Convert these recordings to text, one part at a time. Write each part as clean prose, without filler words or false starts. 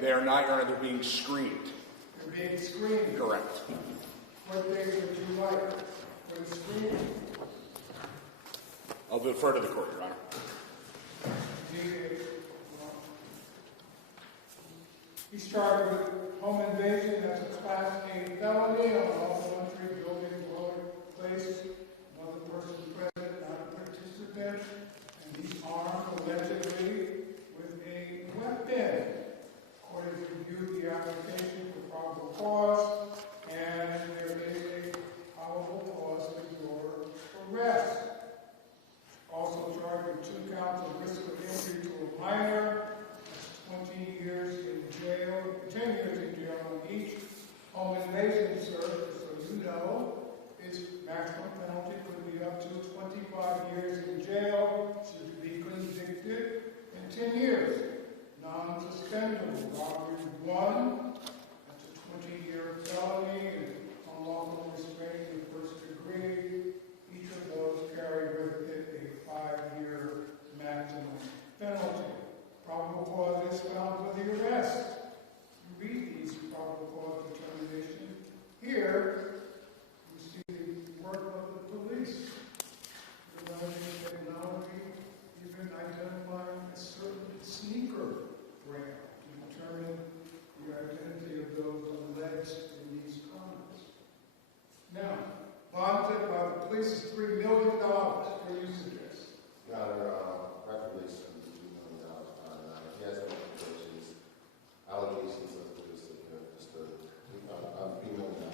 They are not, Your Honor. They're being screened. They're being screened? Correct. What things would you like for the screening? I'll defer to the court, Your Honor. He's charged with home invasion. That's a Class A felony on unlawful entry, building, dwelling, place, another person present, not a participant, and he's armed allegedly with a weapon. Court has reviewed the application for probable cause, and there is a probable cause for your arrest. Also charged with 2 counts of risk of injury to a minor. 20 years in jail, 10 years in jail on each. Home invasion, sir, so you know, its maximum penalty could be up to 25 years in jail, should be convicted, and 10 years. Non-suspendable. Robbery 1, that's a 20-year felony, and unlawful restraint in the first degree. Each of those carry with it a 5-year maximum penalty. Probable cause is found with the arrest. You read these probable cause determination. Here, you see the work of the police. Developing technology, even identifying a certain sneaker brand to determine the identity of those alleged in these crimes. Now, bonded by the police is $3 million. What do you suggest? Your Honor, recommendation. Allegations of just a $3 million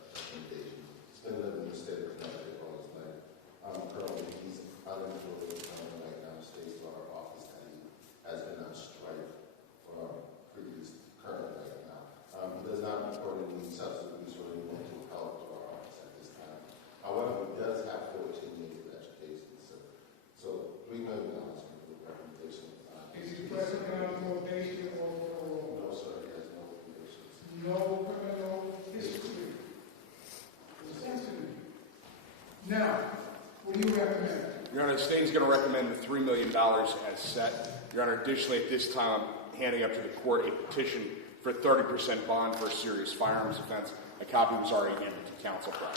recommendation. He's been living in the state of Connecticut all his life. Currently, he's unemployed right now. State's law office that he has been on strike for our previous current right now. He does not report any substance abuse or any mental health to our office at this time. However, he does have 14 years of education. So $3 million for the recommendation. Is he presently on probation or parole? No, sir. He has no convictions. No criminal history. Necessity. Now, what do you recommend? Your Honor, the state is going to recommend the $3 million as set. Your Honor, additionally, at this time, I'm handing up to the court a petition for 30% bond for a serious firearms offense. A copy was already handed to counsel prior.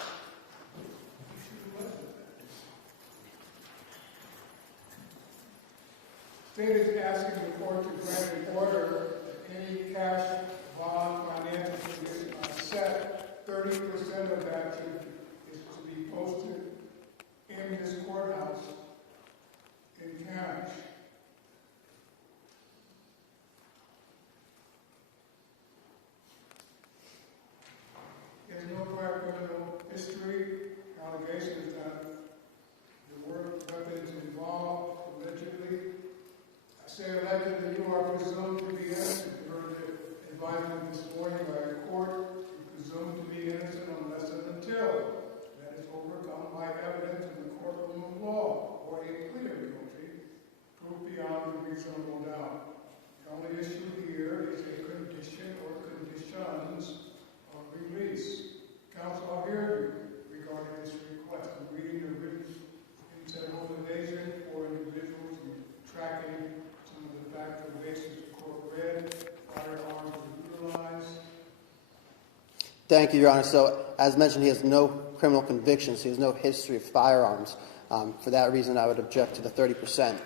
State is asking the court to grant an order that any cash, bond, financial condition are set. 30% of that is to be posted in this courthouse in cash. He has no prior criminal history. Allegations that the word weapons involved allegedly. I say allegedly, you are presumed to be innocent. You heard it advised this morning by a court. You presumed to be innocent unless and until that is overcome by evidence in the courtroom of law or a clear guilty, proof beyond a reasonable doubt. The only issue here is a condition or conditions of release. Counsel, I hear you regarding this request. I'm reading the written intimidation for individuals and tracking some of the factual basis the court read. Firearms were utilized. Thank you, Your Honor. So, as mentioned, he has no criminal convictions. He has no history of firearms. For that reason, I would object to the 30%.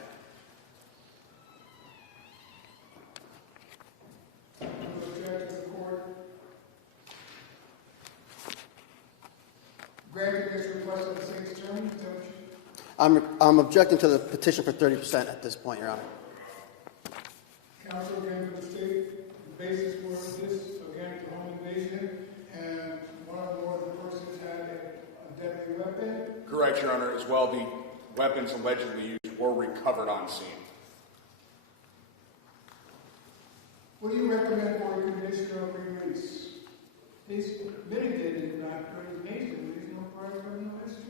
I'm objecting to the petition for 30% at this point, Your Honor. Counsel, again, to the state, the basis for this, again, the home invasion, and one or more of the persons had a deadly weapon. Correct, Your Honor. As well, the weapons allegedly used were recovered on scene. What do you recommend for a condition of release? He's mitigated not resignation. There's no prior criminal history.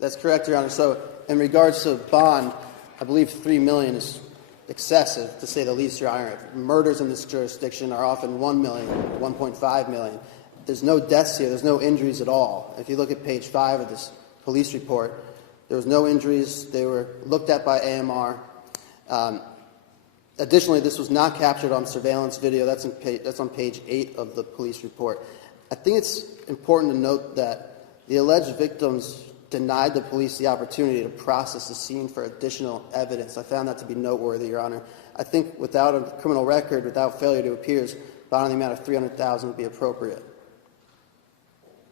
That's correct, Your Honor. So, in regards to bond, I believe $3 million is excessive, to say the least, Your Honor. Murders in this jurisdiction are often $1 million, $1.5 million. There's no deaths here. There's no injuries at all. If you look at page 5 of this police report, there was no injuries. They were looked at by AMR. Additionally, this was not captured on surveillance video. That's on page 8 of the police report. I think it's important to note that the alleged victims denied the police the opportunity to process the scene for additional evidence. I found that to be noteworthy, Your Honor. I think without a criminal record, without failure to appear, bond in the amount of $300,000 would be appropriate.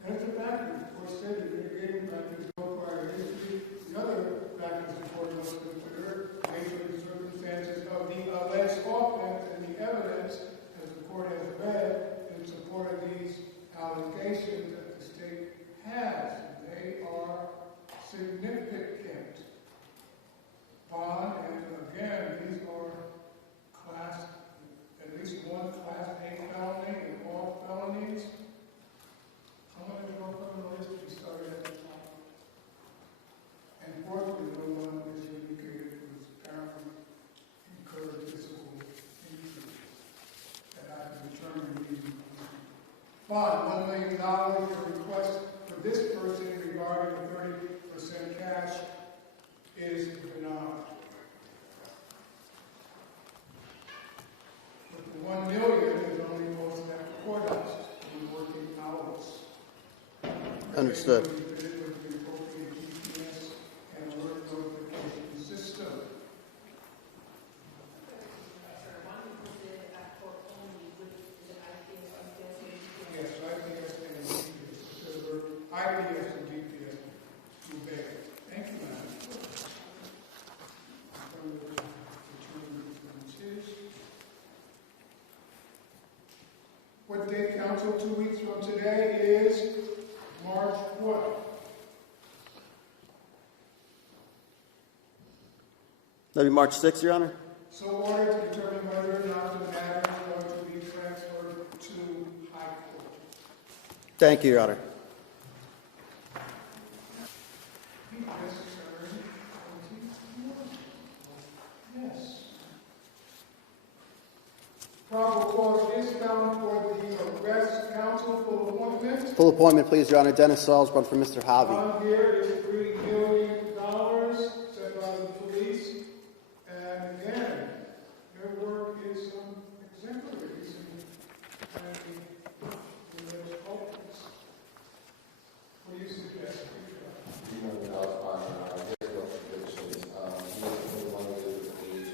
And it's a factor, of course, stated mitigating factors, no prior history. The other factors the court must consider, nature of the circumstances of the alleged offense and the evidence, as the court has read, in support of these allegations that the state has. They are significant. Bond, and again, these are at least one Class A felony and all felonies. How many of our criminal history started at the top? And fourthly, the one which indicated was apparently incurred physical injury that I can determine reason. Bond, $1 million, your request for this person regarding 30% cash is denied. But the $1 million is only posted at the courthouse in working hours. Understood. With the appropriate GPS and alert notification system. Yes, IPS and GPS. IPS and GPS. You bet. Thank you, Madam. What date, council? 2 weeks from today is March what? That'd be March 6th, Your Honor. So ordered to determine whether or not the matter is going to be transferred to High Court. Thank you, Your Honor. Yes. Probable cause is found for the arrest. Counsel, full appointment. Full appointment, please, Your Honor. Dennis Salzbrun for Mr. Hobby. Bond here is $3 million set by the police. And again, their work is exemplary. And the focus. What do you suggest? $3 million bond, there's no convictions. He was 21 years of age,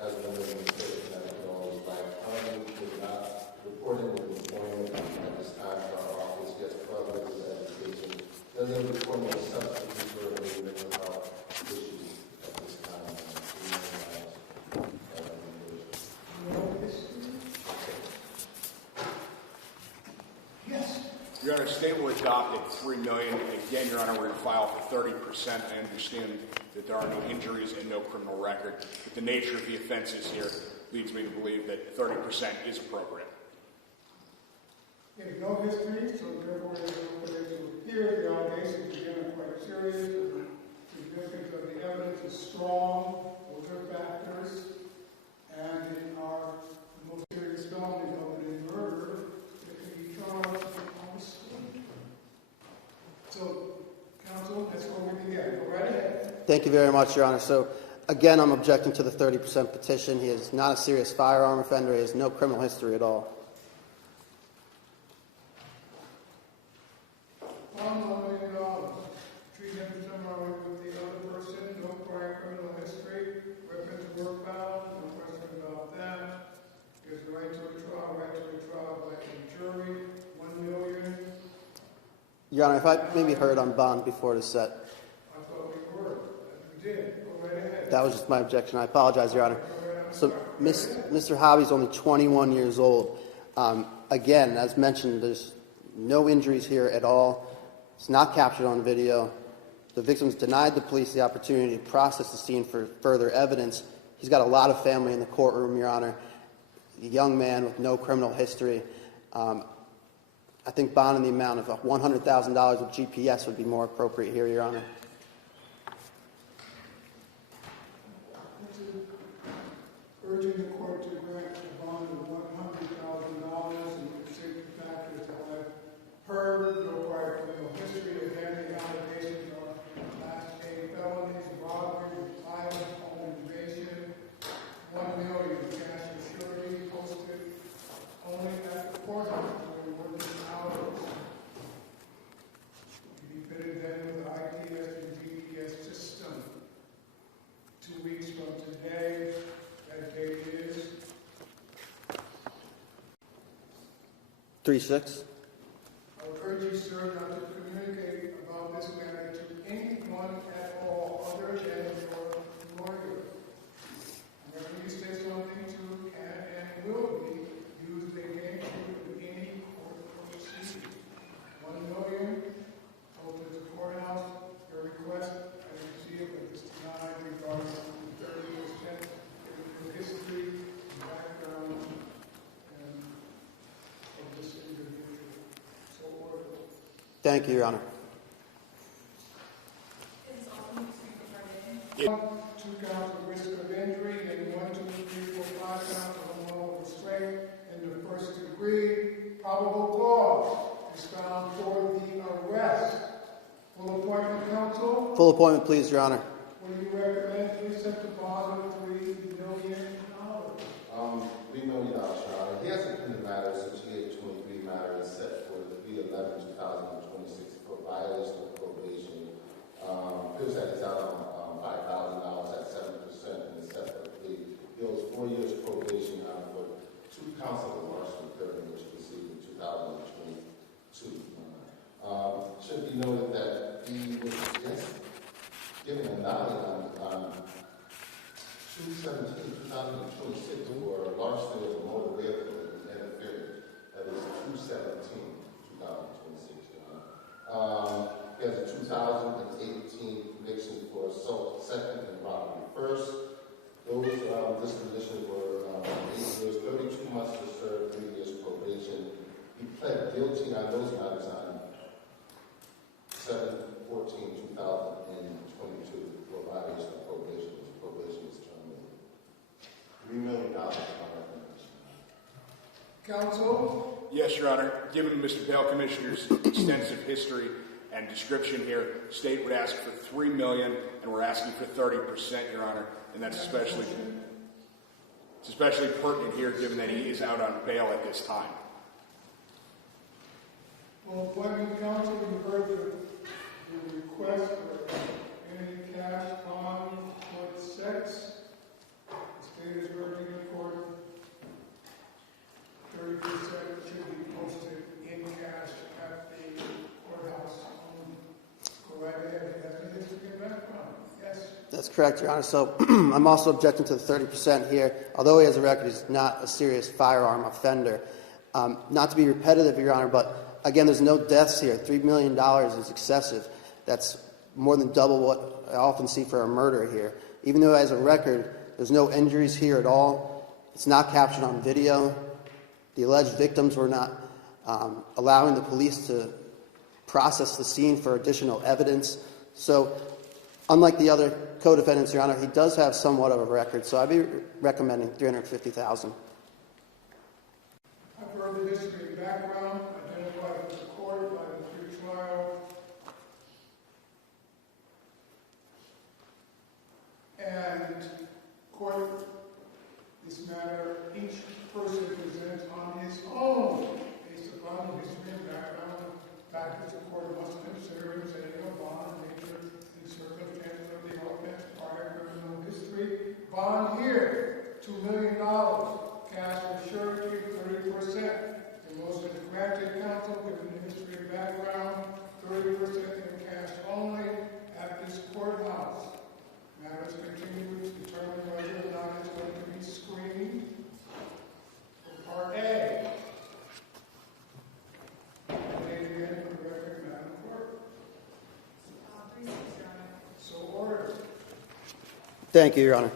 has been living in state Connecticut all his life. Currently, he is not reporting with employment at this time to our office, gets 12 years of education, doesn't report no substitute for any mental health issues at this time. Yes. Your Honor, state will adopt at $3 million. Again, Your Honor, we're going to file for 30%. I understand that there are no injuries and no criminal record. But the nature of the offenses here leads me to believe that 30% is appropriate. There's no history, so therefore there's no place to appear. The allegations again are quite serious. The significance of the evidence is strong. Those are factors. And in our most serious felonies, opening murder, it can be charged on the spot. So, counsel, that's where we begin. Go right ahead. Thank you very much, Your Honor. So, again, I'm objecting to the 30% petition. He is not a serious firearm offender. He has no criminal history at all. $1 million. Treat him similarly with the other person. No prior criminal history. Weapons were found. No question about that. He has the right to a trial by a jury. $1 million. Your Honor, if I may be heard on bond before it is set. I thought we were. We did. Go right ahead. That was just my objection. I apologize, Your Honor. So, Mr. Hobby's only 21 years old. Again, as mentioned, there's no injuries here at all. It's not captured on video. The victims denied the police the opportunity to process the scene for further evidence. He's got a lot of family in the courtroom, Your Honor. A young man with no criminal history. I think bond in the amount of $100,000 with GPS would be more appropriate here, Your Honor. Urging the court to grant a bond of $100,000 and consider the factors that I've heard. No prior criminal history. Again, the allegations are Class A felonies, robbery, violence, home invasion. $1 million. 3-6. I would urge you, sir, not to communicate about this matter to anyone at all other than your lawyer. Whenever you say something to can and will be used against you in any court proceeding. 1 million, open the courthouse, your request, as you see it, but it's denied regarding the 30% of history, background, and of this individual. So ordered. Thank you, Your Honor. Two counts of risk of injury, and 1, 2, 3, 4, 5 counts of unlawful restraint in the first degree. Probable cause is found for the arrest. Full appointment, counsel. Full appointment, please, Your Honor. What do you recommend? Please set the bond of $3 million. $3 million, Your Honor. He hasn't been in the matter since he had 23 matters set for the 3/11/2026 for violation of probation. Feels that he's out on $5,000 at 7% in the separate plea. He owes 4 years probation for 2 counts of larceny, which he received in 2022. Should be noted that he was given a nominee on 2/17/2026 for larceny of a motor vehicle and interference. That is 2/17/2026. He has a 2018 conviction for assault second and robbery first. Those dispositions were 8 years, 32 months to serve, 3 years probation. He pled guilty on those matters on 7/14/2022 for violation of probation. His probation was terminated. $3 million on recommendation. Counsel. Yes, Your Honor. Given Mr. Bail Commissioner's extensive history and description here, State would ask for $3 million, and we're asking for 30%, Your Honor, and that's especially pertinent here, given that he is out on bail at this time. Well, appointment, counsel, you heard the request for any cash bond for sex. The state is urging the court 30% should be posted in cash at the courthouse. Go right ahead. That's the history of background. Yes. That's correct, Your Honor. So I'm also objecting to the 30% here. Although he has a record, he's not a serious firearm offender. Not to be repetitive, Your Honor, but again, there's no deaths here. $3 million is excessive. That's more than double what I often see for a murder here. Even though he has a record, there's no injuries here at all. It's not captured on video. The alleged victims were not allowing the police to process the scene for additional evidence. So unlike the other co-defendants, Your Honor, he does have somewhat of a record. So I'd be recommending $350,000. I've heard the history and background identified with the court by the pre-trial. And court, this matter, each person presents on his own, based upon the history and background, factors the court must consider in setting a bond, nature and circumstances of the offense, prior criminal history. Bond here, $2 million, cash for surety, 30%. The motion is granted, counsel, given the history and background, 30% in cash only at this courthouse. Matters continue to determine whether or not it's going to be screened for Part A. Again, for the record, Madam Clerk. So ordered. Thank you, Your Honor.